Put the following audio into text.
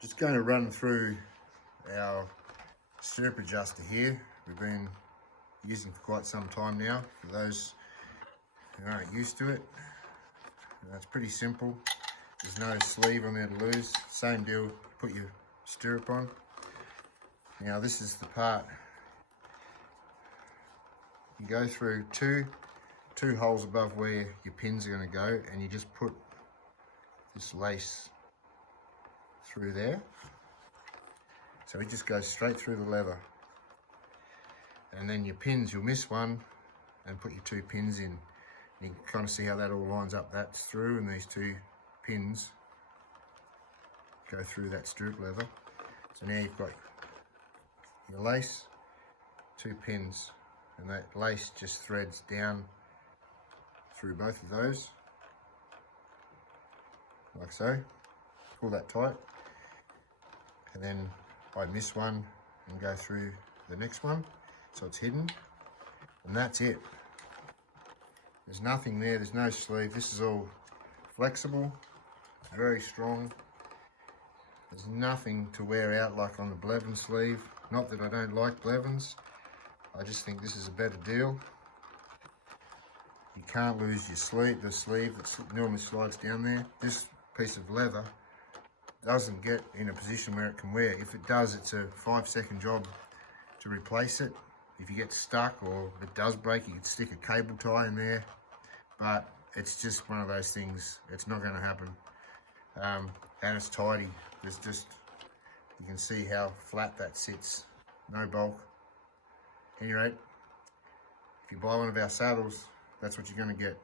Just going to run through our stirrup adjuster here. We've been using for quite some time now. For those who aren't used to it, it's pretty simple. There's no sleeve on there to lose. Same deal, put your stirrup on. Now this is the part. You go through two holes above where your pins are going to go, and you just put this lace through there. So it just goes straight through the leather. And then your pins, you'll miss one and put your two pins in. You can kind of see how that all lines up. That's through, and these two pins go through that stirrup leather. So now you've got your lace, two pins, and that lace just threads down through both of those, like so. Pull that tight, and then I miss one and go through the next one, so it's hidden, and that's it. There's nothing there, there's no sleeve. This is all flexible, it's very strong. There's nothing to wear out like on the Blevins sleeve. Not that I don't like Blevins, I just think this is a better deal. You can't lose your sleeve, the sleeve that normally slides down there. This piece of leather doesn't get in a position where it can wear. If it does, it's a 5-second job to replace it. If you get stuck or it does break, you can stick a cable tie in there, but it's just one of those things. It's not going to happen. And it's tidy. There's just, you can see how flat that sits. No bulk. At any rate, if you buy one of our saddles, that's what you're going to get.